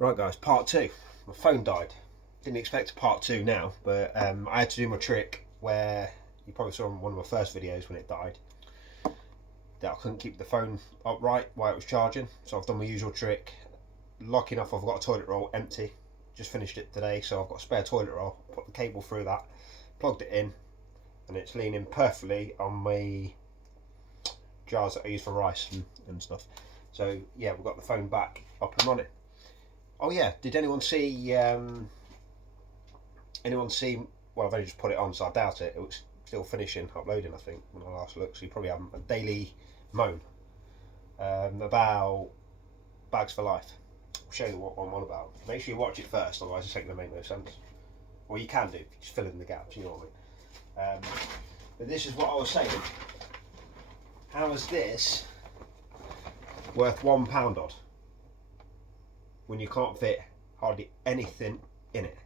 Right guys, part two. My phone died. Didn't expect a part two now, but I had to do my trick where you probably saw in one of my first videos when it died that I couldn't keep the phone upright while it was charging. So I've done my usual trick. Lucky enough I've got a toilet roll empty. Just finished it today, so I've got a spare toilet roll. Put the cable through that, plugged it in, and it's leaning perfectly on my jars that I use for rice and stuff. So yeah, we've got the phone back up and running. Oh yeah, did anyone see? Anyone see? Well, I've only just put it on, so I doubt it. It was still finishing uploading, I think, when I last looked. So you probably have a daily moan about Bags for Life. I'll show you what I'm on about. Make sure you watch it first, otherwise it's not going to make no sense. Well, you can do, just fill in the gaps. You know what I mean? But this is what I was saying. How is this worth £1 odd when you can't fit hardly anything in it?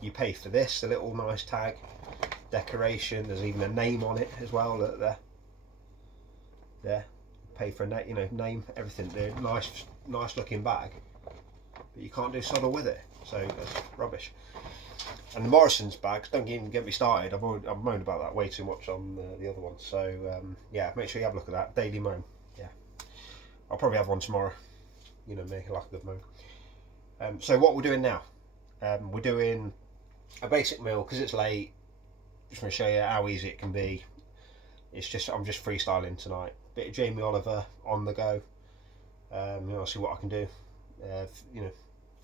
You pay for this, the little nice tag, decoration. There's even a name on it as well. Look there. There. Pay for a name, everything. The nice looking bag, but you can't do sod with it. So that's rubbish. And the Morrison's bags, don't even get me started. I've moaned about that way too much on the other one. So yeah, make sure you have a look at that. Daily moan. Yeah, I'll probably have one tomorrow. You know me, I like a good moan. So what we're doing now, we're doing a basic meal because it's late. Just want to show you how easy it can be. I'm just freestyling tonight. Bit of Jamie Oliver on the go. I'll see what I can do.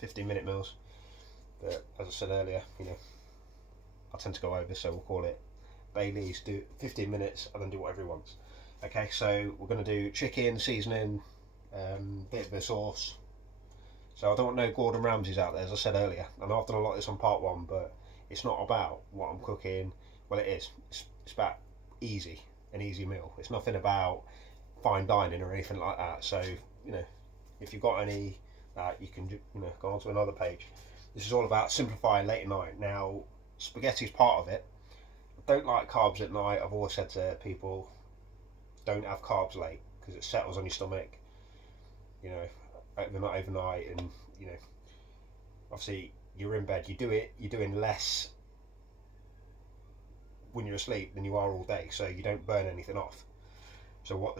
15-minute meals. But as I said earlier, I tend to go over, so we'll call it Bailey's. Do 15 minutes and then do whatever he wants. Okay, so we're going to do chicken seasoning, bit of a sauce. So I don't want no Gordon Ramsay's out there, as I said earlier. I know I've done a lot of this on part one, but it's not about what I'm cooking. Well, it is. It's about an easy meal. It's nothing about fine dining or anything like that. So, if you've got any, you can, go on to another page. This is all about simplifying late at night. Now, spaghetti's part of it. I don't like carbs at night. I've always said to people, don't have carbs late because it settles on your stomach. Overnight, and obviously you're in bed. You're doing less when you're asleep than you are all day, so you don't burn anything off. So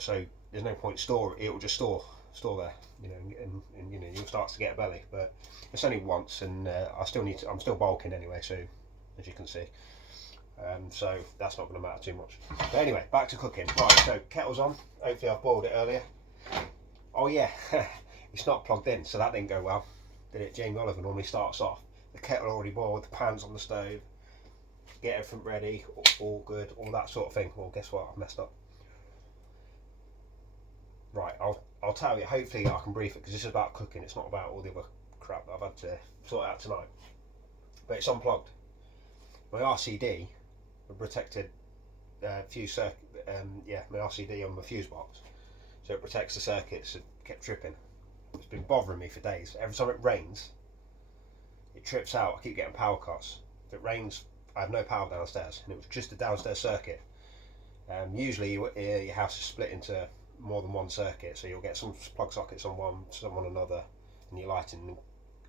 there's no point it will just store there, and you'll start to get a belly. But it's only once, and I'm still bulking anyway, so as you can see. So that's not going to matter too much. But anyway, back to cooking. Right, so kettle's on. Hopefully I've boiled it earlier. Oh yeah, it's not plugged in, so that didn't go well, did it? Jamie Oliver normally starts off. The kettle already boiled, the pan's on the stove, get everything ready, all good, all that sort of thing. Well, guess what? I've messed up. Right, I'll tell you. Hopefully I can brief it because this is about cooking. It's not about all the other crap that I've had to sort out tonight. But it's unplugged. My RCD protected my RCD on my fuse box, so it protects the circuits. It kept tripping. It's been bothering me for days. Every time it rains, it trips out. I keep getting power cuts. If it rains, I have no power downstairs, and it was just a downstairs circuit. Usually your house is split into more than one circuit, so you'll get some plug sockets on one, some on another, and your lighting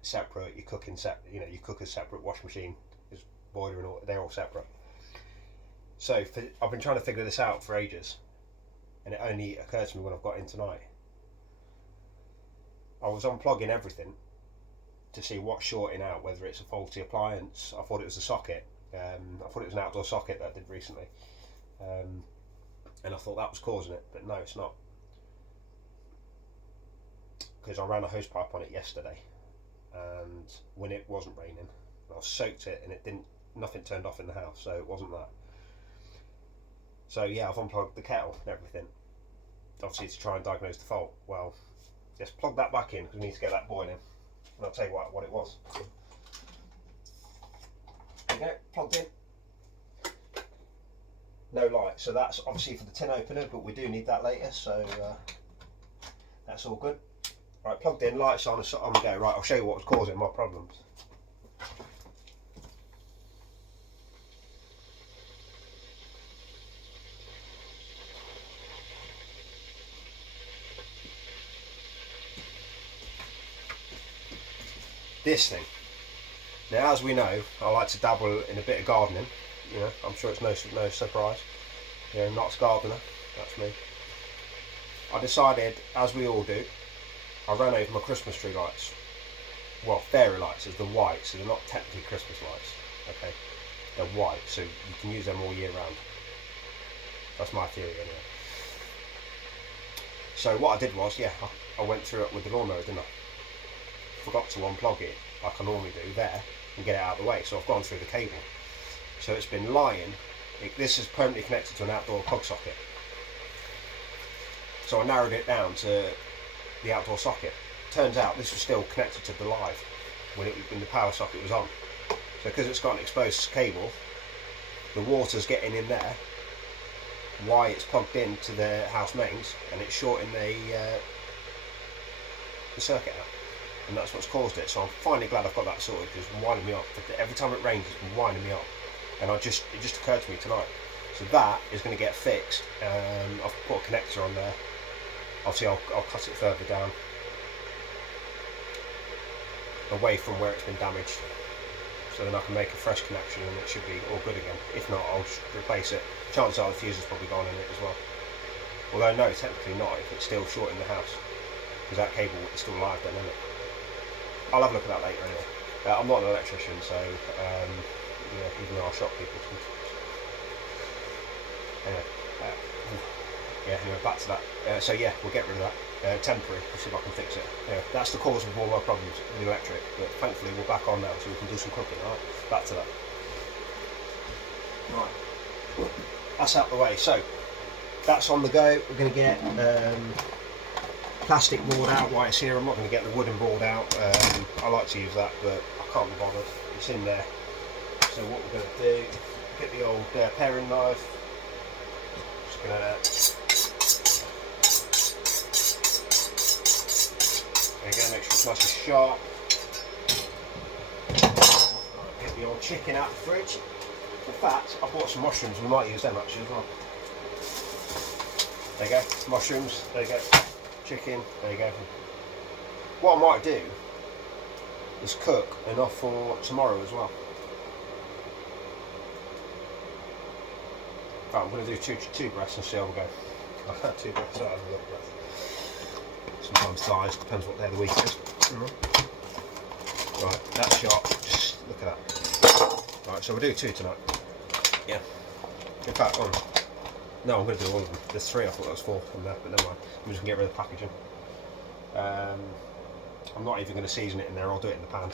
separate, your cooking separate, your cooker's separate, washing machine is boiler and all, they're all separate. So I've been trying to figure this out for ages, and it only occurred to me when I've got in tonight. I was unplugging everything to see what's shorting out, whether it's a faulty appliance. I thought it was a socket. I thought it was an outdoor socket that I did recently. And I thought that was causing it, but no, it's not. Because I ran a hose pipe on it yesterday, and when it wasn't raining, I soaked it, and nothing turned off in the house, so it wasn't that. So yeah, I've unplugged the kettle and everything, obviously to try and diagnose the fault. Well, just plug that back in because we need to get that boiling, and I'll tell you what it was. There you go, plugged in. No light, so that's obviously for the tin opener, but we do need that later, so that's all good. Right, plugged in, lights on the go. Right, I'll show you what was causing my problems. this thing. Now, as we know, I like to dabble in a bit of gardening. You know, I'm sure it's no surprise. You know, not a gardener, that's me. I decided, as we all do, I ran over my Christmas tree lights. Well, fairy lights, as the white, so they're not technically Christmas lights. Okay, they're white, so you can use them all year round. That's my theory anyway. So what I did was, yeah, I went through it with the lawnmower, didn't I? Forgot to unplug it, like I normally do, there, and get it out of the way. So I've gone through the cable. So it's been lying. This is permanently connected to an outdoor plug socket. So I narrowed it down to the outdoor socket. Turns out this was still connected to the live when the power socket was on. So because it's got an exposed cable, the water's getting in there. Why it's plugged into the house mains, and it's shorting the circuit out, and that's what's caused it. So I'm finally glad I've got that sorted, because it's been winding me up. Every time it rains, it's been winding me up, and it just occurred to me tonight. So that is going to get fixed. I've put a connector on there. Obviously, I'll cut it further down, away from where it's been damaged, so then I can make a fresh connection and it should be all good again. If not, I'll just replace it. Chances are the fuse has probably gone in it as well. Although no, technically not, if it's still short in the house, because that cable is still live then, isn't it? I'll have a look at that later anyway. I'm not an electrician, so yeah, even though I'll shock people sometimes. Anyway, anyway, back to that. So yeah, we'll get rid of that. Temporary, we'll see if I can fix it. That's the cause of all my problems with the electric, but thankfully we're back on now, so we can do some cooking. Alright, back to that. Right, that's out the way. So that's on the go. We're going to get plastic board out while it's here. I'm not going to get the wooden board out. I like to use that, but I can't be bothered. It's in there. So what we're going to do, get the old paring knife. Just going to again, make sure it's nice and sharp. Get the old chicken out of the fridge. In fact, I bought some mushrooms, we might use them actually as well. There you go, mushrooms, there you go, chicken, there you go. What I might do is cook enough for tomorrow as well. In fact, I'm going to do two breasts and see how we go. Two breasts, I have a little breast. Sometimes thighs, depends what day of the week it is. Right, that's sharp, just look at that. Right, so we'll do two tonight. Yeah. In fact, no, I'm going to do all of them. There's three, I thought that was four from there, but never mind. I'm just going to get rid of the packaging. I'm not even going to season it in there, I'll do it in the pan.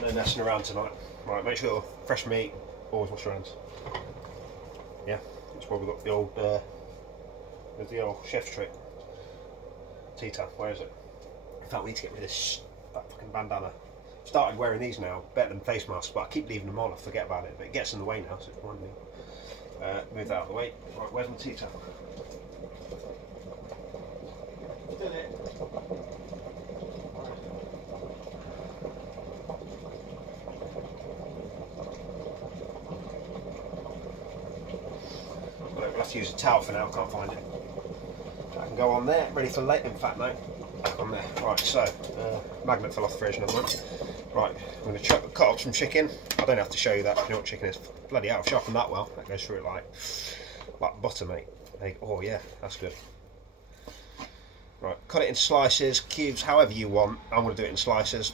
No messing around tonight. Right, make sure fresh meat, always wash your hands. Yeah, that's why we've got the old with the old chef's trick. Tea-towel, where is it? In fact, we need to get rid of that fucking bandana. Started wearing these now, better than face masks, but I keep leaving them on, I forget about it, but it gets in the way now, so it's reminding me. Move that out of the way. Right, where's my tea-towel? Did it. We'll have to use a towel for now, I can't find it. I can go on there, ready for later. In fact, no, back on there. Right, so magnet fell off the fridge, never mind. Right, I'm going to cut up some chicken. I don't have to show you that. You know what chicken is? Bloody hell, I've sharpened that well. That goes through it like butter, mate. Oh yeah, that's good. Right, cut it in slices, cubes, however you want. I'm going to do it in slices,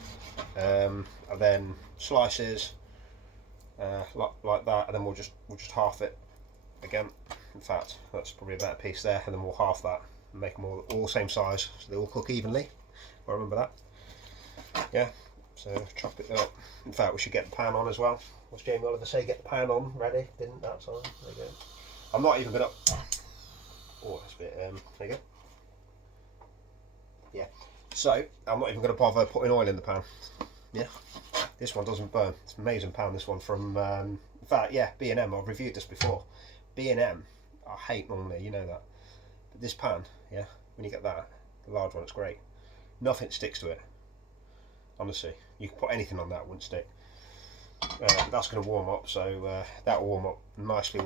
and then slices like that, and then we'll just half it again. In fact, that's probably a better piece there, and then we'll half that and make them all the same size, so they all cook evenly. I remember that. Yeah, so chop it up. In fact, we should get the pan on as well. What's Jamie Oliver say? Get the pan on ready. Didn't that time? There you go. I'm not even gonna. Oh, that's a bit. There you go. Yeah. So I'm not even gonna bother putting oil in the pan. Yeah. This one doesn't burn. It's an amazing pan. This one from. In fact, yeah, B&M. I've reviewed this before. B&M. I hate normally, you know that. But this pan, yeah, when you get that, the large one, it's great. Nothing sticks to it. Honestly, you can put anything on that, it wouldn't stick. That's going to warm up, so that will warm up nicely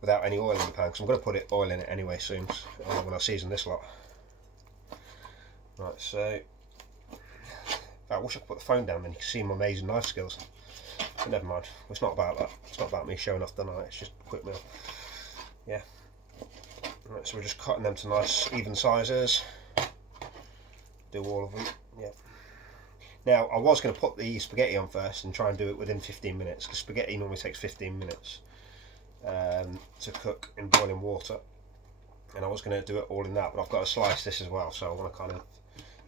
without any oil in the pan, because I'm going to put oil in it anyway soon when I season this lot. Right, so I wish I could put the phone down and you can see my amazing knife skills. But never mind, it's not about that. It's not about me showing off the knife, it's just a quick meal. Yeah. Right, so we're just cutting them to nice even sizes. Do all of them. Yeah. Now I was going to put the spaghetti on first and try and do it within 15 minutes, because spaghetti normally takes 15 minutes to cook in boiling water. And I was going to do it all in that, but I've got to slice this as well, so I want to kind of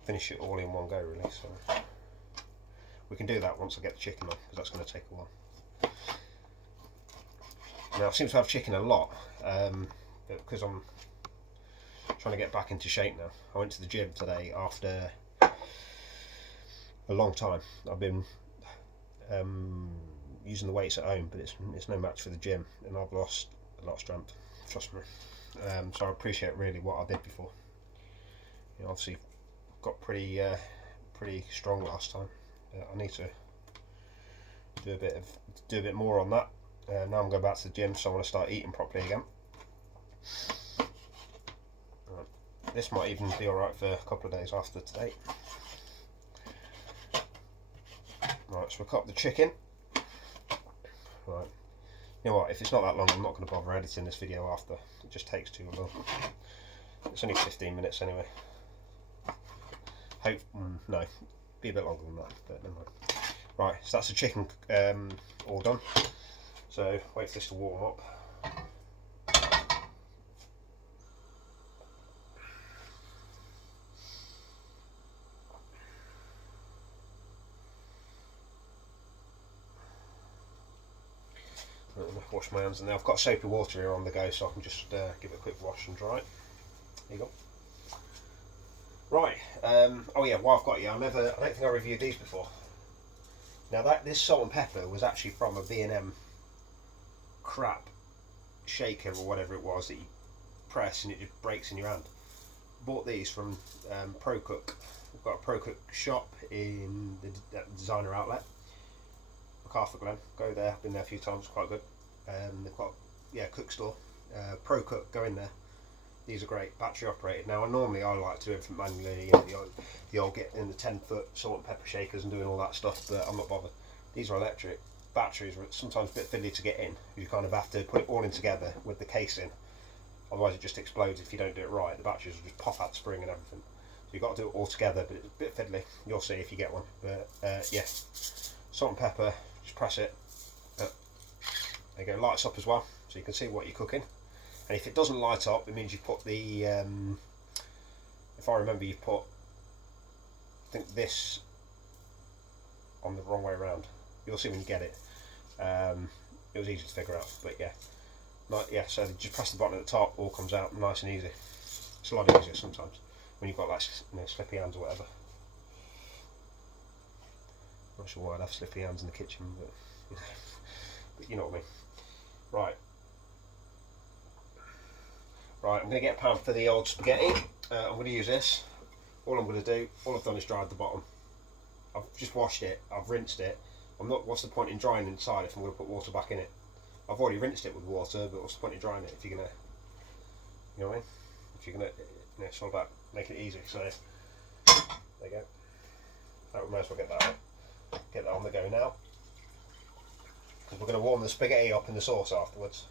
finish it all in one go really. So we can do that once I get the chicken on, because that's going to take a while. Now I seem to have chicken a lot, because I'm trying to get back into shape now. I went to the gym today after a long time. I've been using the weights at home, but it's no match for the gym, and I've lost a lot of strength, trust me. So I appreciate really what I did before. You know, obviously got pretty strong last time. I need to do a bit more on that. Now I'm going back to the gym, so I want to start eating properly again. Right. This might even be alright for a couple of days after today. Right, so we'll cut the chicken. Right. You know what, if it's not that long, I'm not going to bother editing this video after. It just takes too long. It's only 15 minutes anyway. No, be a bit longer than that, but never mind. Right, so that's the chicken all done. So wait for this to warm up. Wash my hands, and now I've got soapy water here on the go, so I can just give it a quick wash and dry it. There you go. Right. Oh yeah. While I've got you, I don't think I reviewed these before. Now this salt and pepper was actually from a B&M crap shaker or whatever it was that you press and it just breaks in your hand. Bought these from Pro Cook. We've got a Pro Cook shop in the designer outlet, MacArthur Glen. Go there. Been there a few times. Quite good. They've got cook store. Pro Cook. Go in there. These are great, battery operated. Now normally I like to do everything manually, you know, the old getting the 10-foot salt and pepper shakers and doing all that stuff, but I'm not bothered. These are electric. Batteries are sometimes a bit fiddly to get in. You kind of have to put it all in together with the case in. Otherwise it just explodes if you don't do it right. The batteries will just pop out the spring and everything. So you've got to do it all together, but it's a bit fiddly. You'll see if you get one. But yeah, salt and pepper, just press it. There you go, lights up as well, so you can see what you're cooking. And if it doesn't light up, it means you put the, if I remember, you put, I think this on the wrong way around. You'll see when you get it. It was easy to figure out, but yeah. So just press the button at the top, all comes out nice and easy. It's a lot easier sometimes when you've got like slippy hands or whatever. Not sure why I'd have slippy hands in the kitchen, but you know what I mean. Right. Right, I'm going to get a pan for the old spaghetti. I'm going to use this. All I've done is dried the bottom. I've just washed it, I've rinsed it. What's the point in drying inside if I'm going to put water back in it? I've already rinsed it with water, but what's the point in drying it if you're going to, you know what I mean? If you're going to, it's all about making it easy. So, there you go. I might as well get that on the go now. Because we're going to warm the spaghetti up in the sauce afterwards.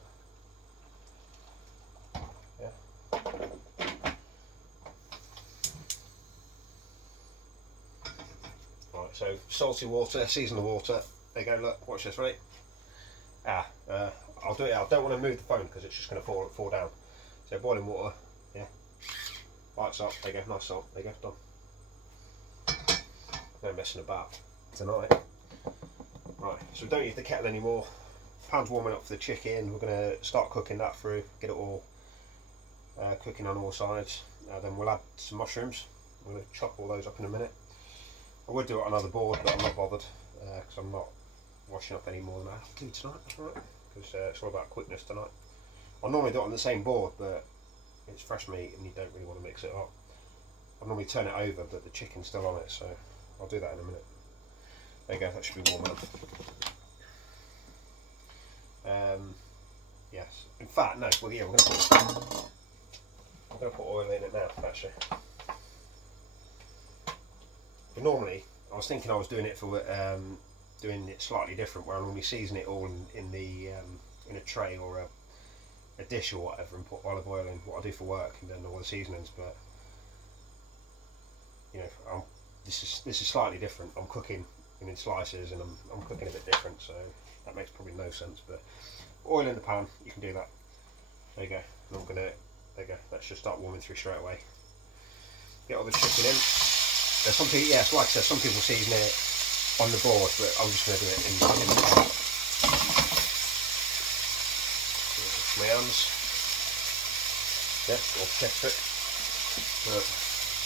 Right, so salty water, season the water. There you go, look, watch this, right? I'll do it. I don't want to move the phone because it's just going to fall down. So boiling water, yeah. Lights up, there you go, nice salt, there you go, done. No messing about tonight. Right, so we don't use the kettle anymore. Pan's warming up for the chicken. We're going to start cooking that through, get it all cooking on all sides. Then we'll add some mushrooms. I'm going to chop all those up in a minute. I would do it on another board, but I'm not bothered because I'm not washing up any more than I have to tonight. That's right, because it's all about quickness tonight. I normally do it on the same board, but it's fresh meat and you don't really want to mix it up. I normally turn it over, but the chicken's still on it, so I'll do that in a minute. There you go, that should be warm enough. Yes. In fact, no. Well, yeah, I'm gonna put oil in it now. Actually, but normally I was thinking I was doing it for doing it slightly different, where I normally season it all in the in a tray or a dish or whatever, and put olive oil in. What I do for work, and then all the seasonings. But you know, this is slightly different. I'm cooking in slices, and I'm cooking a bit different, so that makes probably no sense. But oil in the pan, you can do that. There you go. And I'm gonna, there you go. Let's just start warming through straight away. Get all the chicken in. There's some people, yes, like I said, some people season it on the board, but I'm just gonna do it in the pan. My hands. Yeah, or pepper it.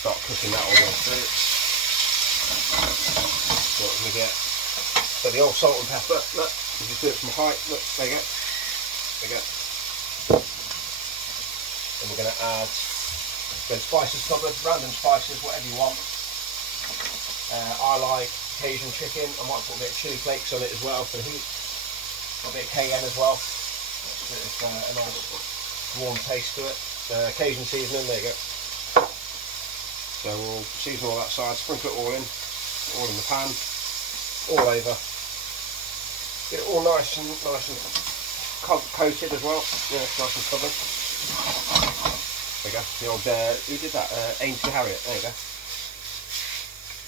Start cooking that all the way through. What can we get? So the old salt and pepper, look, you just do it from height, look, there you go. There you go. And we're going to add the spices covered, random spices, whatever you want. I like Cajun chicken, I might put a bit of chili flakes on it as well for the heat. A bit of cayenne as well. It's a nice warm taste to it. Cajun seasoning, there you go. So we'll season all that side, sprinkle it all in the pan, all over. Get it all nice and coated as well. Yeah, it's nice and covered. There you go. The old who did that? Ainsley Harriott. There you go.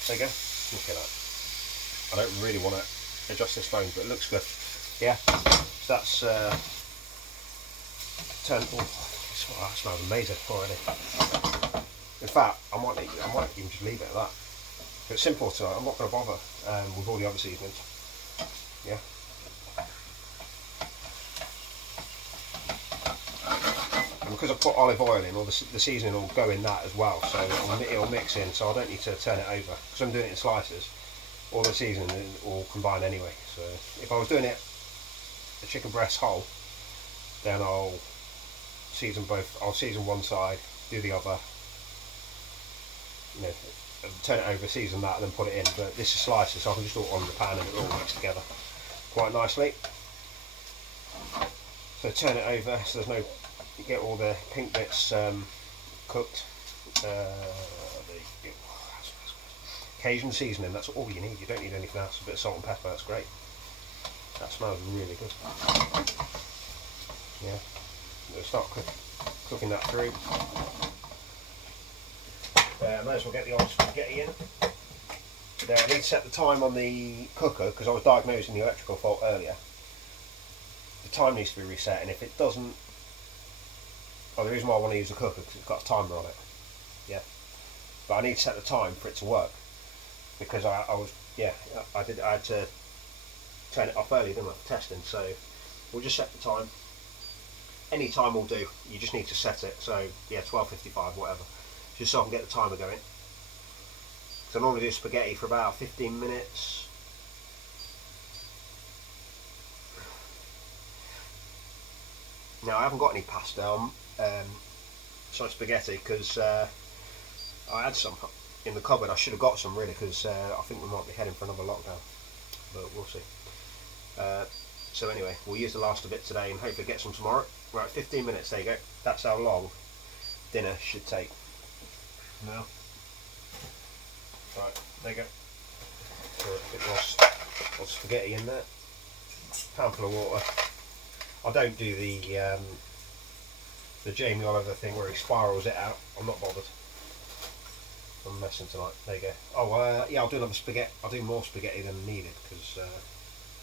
There you go. Look at that. I don't really want to adjust this phone, but it looks good. Yeah. So that's turned. Oh, that smells amazing already. In fact, I might even just leave it at that. It's simple tonight. I'm not going to bother with all the other seasonings. Yeah. And because I put olive oil in, all the seasoning will go in that as well, so it'll mix in. So I don't need to turn it over because I'm doing it in slices. All the seasoning will combine anyway. So if I was doing it a chicken breast whole, then I'll season both. I'll season one side, do the other. You know, turn it over, season that, and then put it in. But this is slices, so I can just do it on the pan and it all mix together quite nicely. So turn it over, so there's no, you get all the pink bits cooked. Cajun seasoning, that's all you need. You don't need anything else. A bit of salt and pepper, that's great. That smells really good. Yeah, we'll start cooking that through. Might as well get the old spaghetti in. Now I need to set the time on the cooker because I was diagnosing the electrical fault earlier. The time needs to be reset, and if it doesn't, the reason why I want to use the cooker because it's got a timer on it. Yeah, but I need to set the time for it to work because I had to turn it off early, didn't I, for testing. So we'll just set the time. Any time will do. You just need to set it. So yeah, 12:55, whatever. Just so I can get the timer going. So I normally do spaghetti for about 15 minutes. Now I haven't got any pasta, so spaghetti, because I had some in the cupboard. I should have got some really, because I think we might be heading for another lockdown, but we'll see. So anyway, we'll use the last of it today and hopefully get some tomorrow. Right, 15 minutes, there you go. That's how long dinner should take. Now, right, there you go. So a bit more spaghetti in there. Handful of water. I don't do the Jamie Oliver thing where he spirals it out. I'm not bothered. I'm messing tonight. There you go. Oh, yeah, I'll do another spaghetti. I'll do more spaghetti than needed because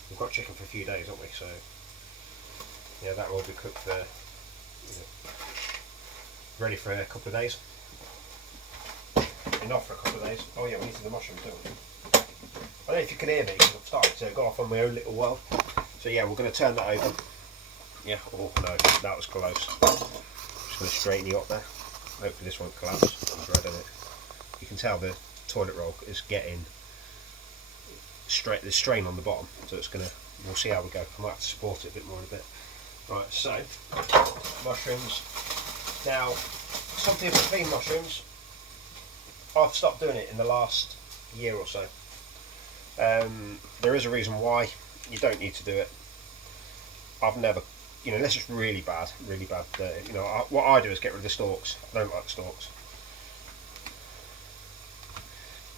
we've got chicken for a few days, haven't we? So yeah, that will be cooked for, ready for a couple of days. Enough for a couple of days. Oh yeah, we need to do the mushrooms, don't we? I don't know if you can hear me because I've started to go off on my own little world. So yeah, we're going to turn that over. Yeah, oh no, that was close. Just going to straighten you up there. Hopefully this won't collapse. I'm dreading it. You can tell the toilet roll is getting straight. There's strain on the bottom, so it's going to. We'll see how we go. I might have to support it a bit more in a bit. Right, so mushrooms. Now, some people clean mushrooms. I've stopped doing it in the last year or so. There is a reason why you don't need to do it. I've never you know, unless it's really bad, you know, what I do is get rid of the stalks. I don't like the stalks.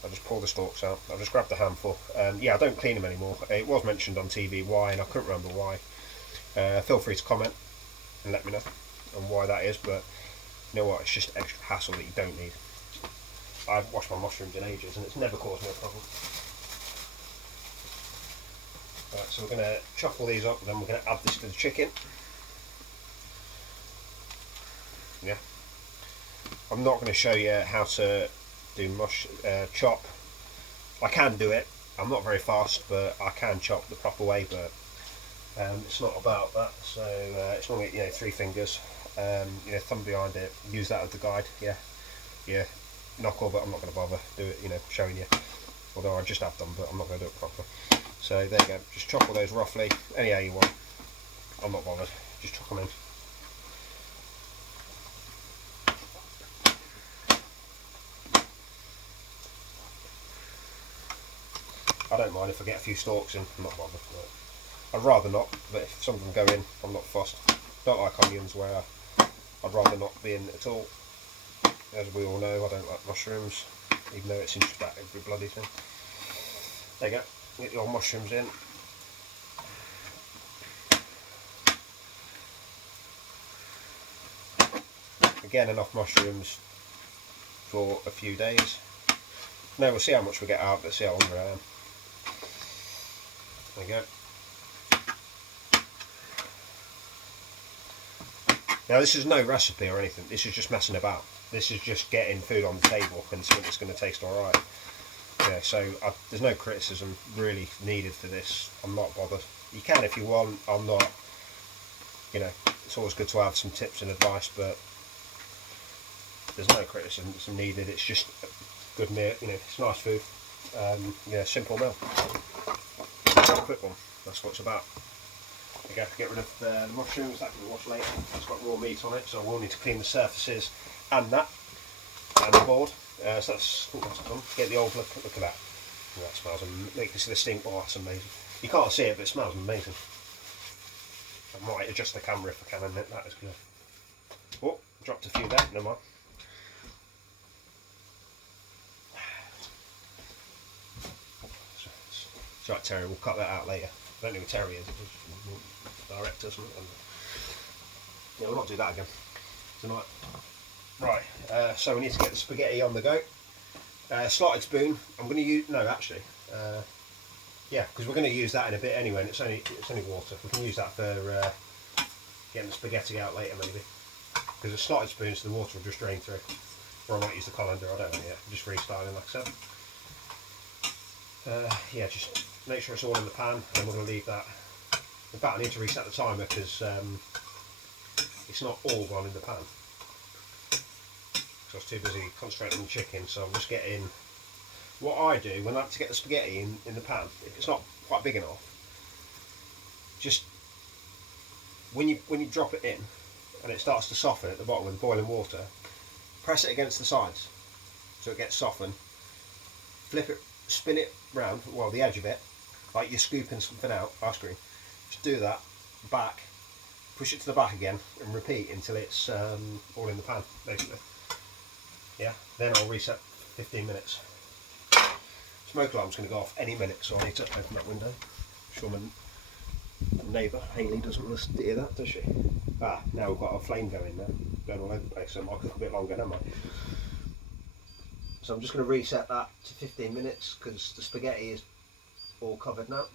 I just pull the stalks out. I just grab the handful. Yeah, I don't clean them anymore. It was mentioned on TV why, and I couldn't remember why. Feel free to comment and let me know on why that is, but you know what, it's just extra hassle that you don't need. I've washed my mushrooms in ages and it's never caused me a problem. Right, so we're going to chop all these up and then we're going to add this to the chicken. Yeah. I'm not going to show you how to do chop. I can do it. I'm not very fast, but I can chop the proper way, but it's not about that. So it's normally, you know, 3 fingers. You know, thumb behind it. Use that as the guide. Yeah. Knuckle, but I'm not going to bother do it. You know, showing you. Although I just have done, but I'm not going to do it properly. So there you go. Just chop all those roughly, any how you want. I'm not bothered. Just chuck them in. I don't mind if I get a few stalks in. I'm not bothered. But I'd rather not. But if some of them go in, I'm not fussed. Don't like onions where I'd rather not be in at all. As we all know, I don't like mushrooms, even though it's in just about every bloody thing. There you go. Get your mushrooms in. Again, enough mushrooms for a few days. Now we'll see how much we get out, let's see how hungry I am. There you go. Now this is no recipe or anything, this is just messing about. This is just getting food on the table and seeing if it's going to taste alright. Yeah, so there's no criticism really needed for this. I'm not bothered. You can if you want, I'm not. You know, it's always good to have some tips and advice, but there's no criticism needed. It's just a good meal, you know, it's nice food. Yeah, simple meal. A quick one, that's what it's about. Okay, get rid of the mushrooms, that can be washed later. It's got raw meat on it, so we'll need to clean the surfaces and that, and the board. So that's done. Get the old look at that. Oh, that smells amazing. You can see the stink. Oh, that's amazing. You can't see it, but it smells amazing. I might adjust the camera if I can admit that is good. Oh, dropped a few there, never mind. It's right, Terry, we'll cut that out later. I don't know who Terry is, director or something. Yeah, we'll not do that again tonight. Right, so we need to get the spaghetti on the go. Slotted spoon, I'm going to use, no actually, yeah, because we're going to use that in a bit anyway, and it's only water. We can use that for getting the spaghetti out later maybe. Because the slotted spoon, so the water will just drain through. Or I might use the colander, I don't know yet, I'm just freestyling like I said. Yeah, just make sure it's all in the pan, and we're going to leave that. In fact, I need to reset the timer because it's not all gone in the pan. I was too busy concentrating on the chicken, so I'm just getting what I do when I like to get the spaghetti in the pan. If it's not quite big enough, just when you drop it in and it starts to soften at the bottom with boiling water, press it against the sides so it gets softened. Flip it, spin it round, well the edge of it, like you're scooping something out, ice cream. Just do that, back, push it to the back again, and repeat until it's all in the pan, basically. Yeah, then I'll reset 15 minutes. Smoke alarm's going to go off any minute, so I need to open that window. I'm sure my neighbour Hayley doesn't want to hear that, does she? Ah, now we've got a flame going there, going all over the place, so it might cook a bit longer, don't I? So I'm just going to reset that to 15 minutes because the spaghetti is all covered now.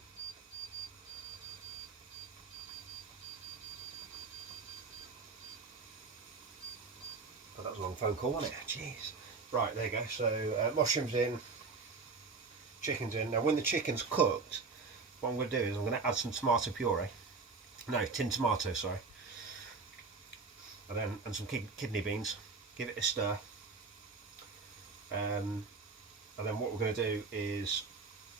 Oh, that was a long phone call, wasn't it? Jeez. Right, there you go. So mushrooms in, chicken's in. Now when the chicken's cooked, what I'm going to do is I'm going to add some tomato puree. No, tinned tomato, sorry. And some kidney beans. Give it a stir. And then what we're going to do is,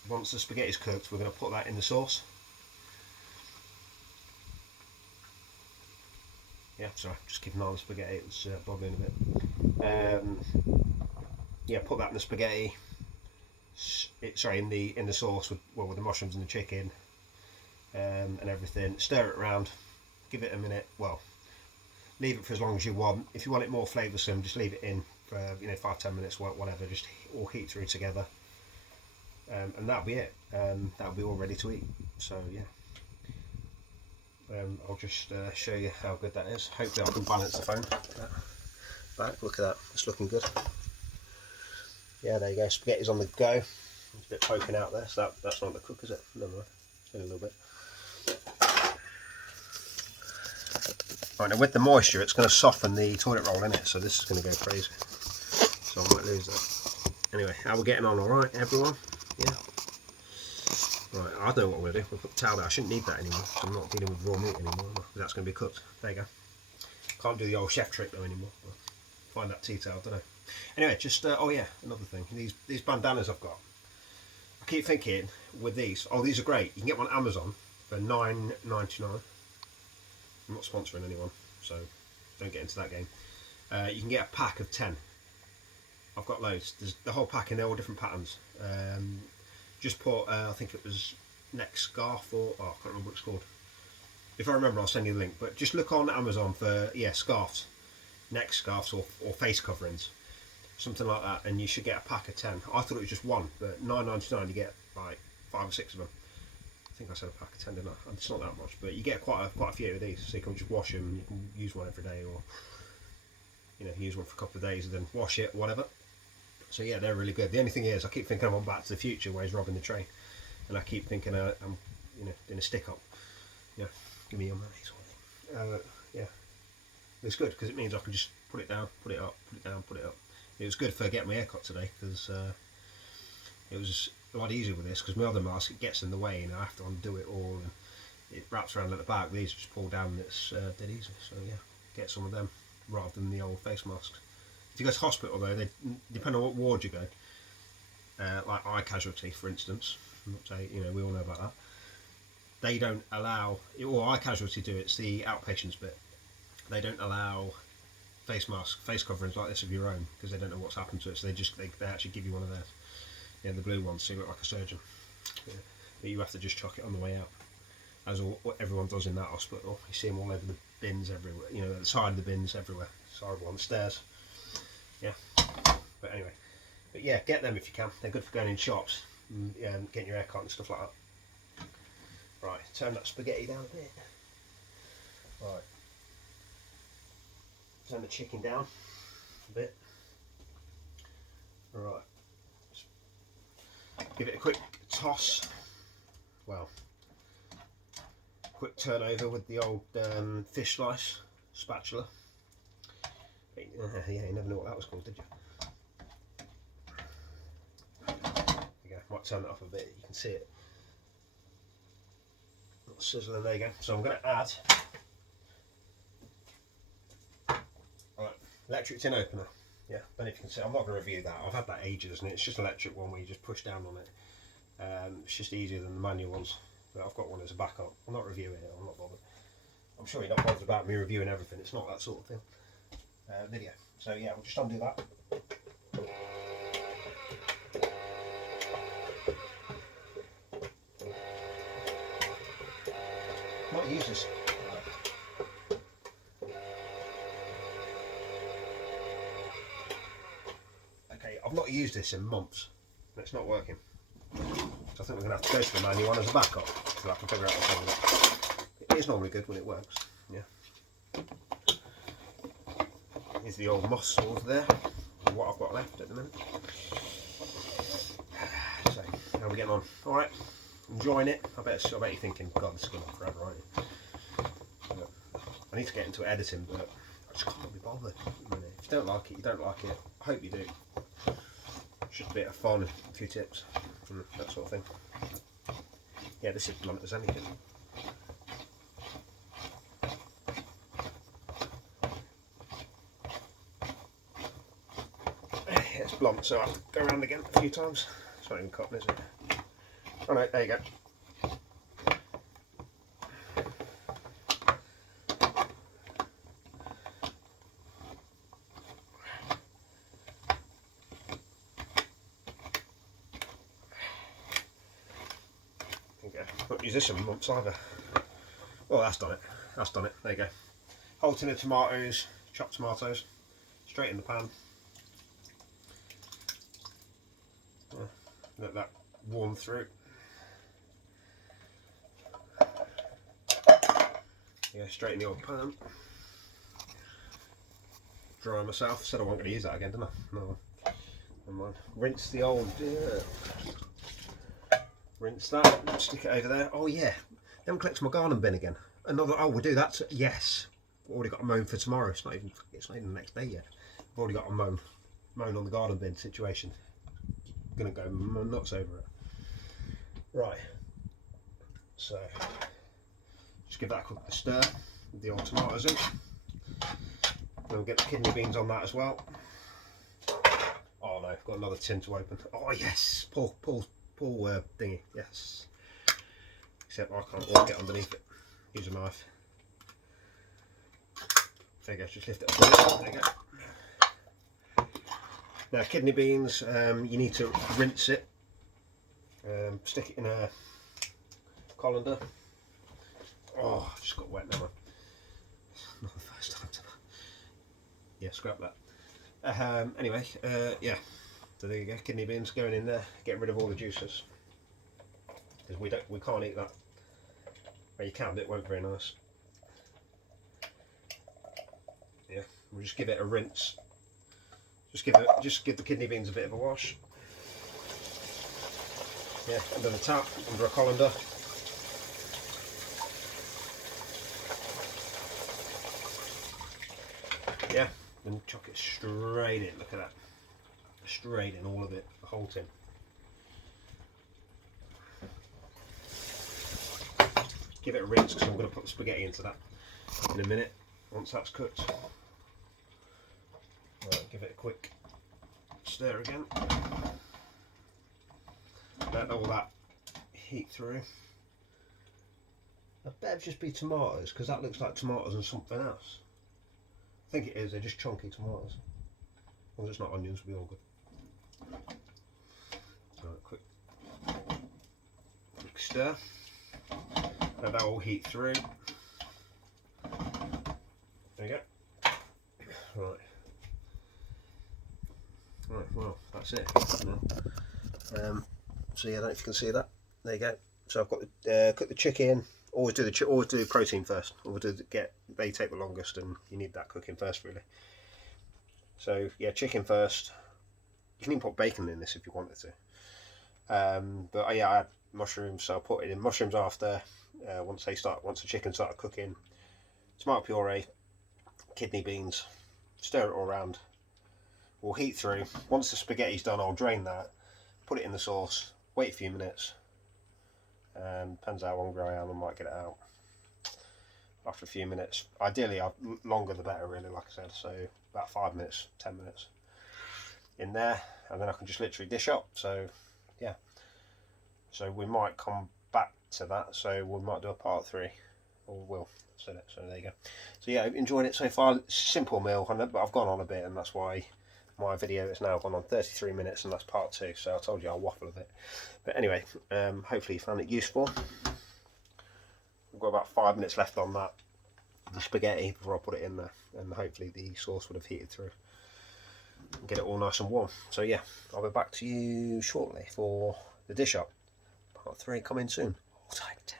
once the spaghetti's cooked, we're going to put that in the sauce. Yeah, sorry, just keeping an eye on the spaghetti, it was bobbling a bit. Yeah, put that in the spaghetti. In the sauce with the mushrooms and the chicken and everything. Stir it around. give it a minute. Well, leave it for as long as you want. If you want it more flavoursome, just leave it in for 5-10 minutes, whatever. Just all heat through together, and that'll be it. That'll be all ready to eat. So yeah. I'll just show you how good that is. Hopefully I can balance the phone back. Look at that, it's looking good. Yeah, there you go, spaghetti's on the go. It's a bit poking out there, so that's not the cook, is it? Never mind, a little bit. Right, now with the moisture, it's going to soften the toilet roll in it, so this is going to go crazy. So I might lose that. Anyway, how we getting on? All right, everyone? Yeah. Right, I know what we're going to do. We'll put the towel there. I shouldn't need that anymore, so I'm not dealing with raw meat anymore, because that's going to be cooked. There you go. Can't do the old chef trick though anymore. I'll find that tea towel, don't know. Anyway, just oh yeah, another thing. These bandanas I've got. I keep thinking with these. Oh, these are great. You can get one on Amazon for $9.99. I'm not sponsoring anyone, so don't get into that game. You can get a pack of 10. I've got loads. There's the whole pack, and they're all different patterns. Just put, I think it was neck scarf, or I can't remember what it's called. If I remember, I'll send you the link. But just look on Amazon for scarves, neck scarves, or face coverings, something like that, and you should get a pack of 10. I thought it was just one, but $9.99 you get like 5 or 6 of them. I think I said a pack of 10, didn't I? It's not that much, but you get quite a few of these, so you can just wash them. You can use one every day, or use one for a couple of days and then wash it, whatever. So yeah, they're really good. The only thing is, I keep thinking I'm on Back to the Future where he's robbing the train, and I keep thinking I'm doing a stick up. Yeah, give me your money, sort of thing. Yeah, it's good because it means I can just put it down, put it up, put it down, put it up. It was good for getting my hair cut today because it was a lot easier with this, because my other mask, it gets in the way and I have to undo it all, and it wraps around at the back. These just pull down and it's dead easy. So yeah, get some of them rather than the old face masks. If you go to hospital though, they depend on what ward you go. Like eye casualty, for instance. I'm not saying, we all know about that. They don't allow, or eye casualty do, it's the outpatients bit. They don't allow face masks, face coverings like this of your own, because they don't know what's happened to it. So they actually give you one of theirs. Yeah, the blue ones, so you look like a surgeon. Yeah. But you have to just chuck it on the way out, as everyone does in that hospital. You see them all over the bins everywhere, at the side of the bins everywhere. It's horrible on the stairs. Yeah, but anyway, yeah, get them if you can. They're good for going in shops and getting your hair cut and stuff like that. Right, turn that spaghetti down a bit. Right, turn the chicken down a bit. Right, give it a quick toss. Well, quick turn over with the old fish slice spatula. Yeah, you never know what that was called, did you? There you go. Might turn it off a bit. You can see it. Little sizzling. There you go. So I'm going to add electric tin opener. Yeah, then if you can see, I'm not going to review that. I've had that ages, and it's just an electric one where you just push down on it. It's just easier than the manual ones. But I've got one as a backup. I'm not reviewing it. I'm not bothered. I'm sure you're not bothered about me reviewing everything. It's not that sort of thing. Video. So yeah, we'll just undo that. Not use this. Okay, I've not used this in months, and it's not working. So I think we're going to have to go to the manual one as a backup, so I can figure out what's wrong with it. It is normally good when it works. Yeah. Here's the old muscles there, and what I've got left at the minute. So, how are we getting on? Alright, enjoying it. I bet you're thinking, God, this is going on forever, aren't you? But I need to get into editing, but I just can't be bothered. If you don't like it, you don't like it. I hope you do. It's just a bit of fun, a few tips, and that sort of thing. Yeah, this is blunt as anything. It's blunt, so I'll go around again a few times. It's not even cotton, is it? Alright, there you go. Not use this in months either. Well, that's done it. that's done it. There you go. Whole tin of tomatoes, chopped tomatoes, straight in the pan. Let that warm through. Yeah, straight in the old pan. Dry myself. Said I wasn't going to use that again, didn't I? No. Never mind. Rinse the old. Rinse that. Stick it over there. Oh yeah. Then collect my garden bin again. Another. Oh, we'll do that. Yes. We've already got a mown for tomorrow. It's not even the next day yet. I've already got a mown on the garden bin situation. Gonna go nuts over it. Right. So just give that a quick stir with the old tomatoes in. Then we'll get the kidney beans on that as well. Oh no, I've got another tin to open. Oh yes, pull thingy, yes. Except I can't always get underneath it. Use a knife. There you go, just lift it up. There you go. Now kidney beans, you need to rinse it. Stick it in a colander. Oh, I've just got wet now. Not the first time. Yeah, scrap that. Anyway, yeah. So there you go. Kidney beans going in there. Get rid of all the juices because we can't eat that. Well, you can, but it won't be very nice. Yeah, we'll just give it a rinse. Just give the kidney beans a bit of a wash. Yeah, under the tap, under a colander. Yeah, and chuck it straight in. Look at that, straight in, all of it, the whole tin. Give it a rinse because I'm going to put the spaghetti into that in a minute once that's cooked. Right, give it a quick stir again. Let all that heat through. I bet it'd just be tomatoes because that looks like tomatoes and something else. I think it is, they're just chunky tomatoes. As long as it's not onions, we'll be all good. Right, quick stir. Let that all heat through. There you go. Right. Right, well, that's it. So yeah, I don't know if you can see that. There you go. So I've got cook the chicken. Always do protein first. They take the longest, and you need that cooking first, really. So yeah, chicken first. You can even put bacon in this if you wanted to. But yeah, I had mushrooms, so I put it in mushrooms after. Once the chicken started cooking, tomato puree, kidney beans, stir it all around. We'll heat through. Once the spaghetti's done, I'll drain that, put it in the sauce, wait a few minutes. Depends how hungry I am, I might get it out after a few minutes. Ideally, longer the better, really, like I said. So about 5 minutes, 10 minutes in there, and then I can just literally dish up. So yeah, so we might come back to that. So we might do a part 3, or we'll set it. So there you go. So yeah, enjoying it so far. Simple meal, but I've gone on a bit, and that's why my video has now gone on 33 minutes, and that's part 2. So I told you I'll waffle a bit. But anyway, hopefully you found it useful. We've got about 5 minutes left on that, the spaghetti, before I put it in there, and hopefully the sauce would have heated through and get it all nice and warm. So yeah, I'll be back to you shortly for the dish up. Part 3 coming soon. Hold tight.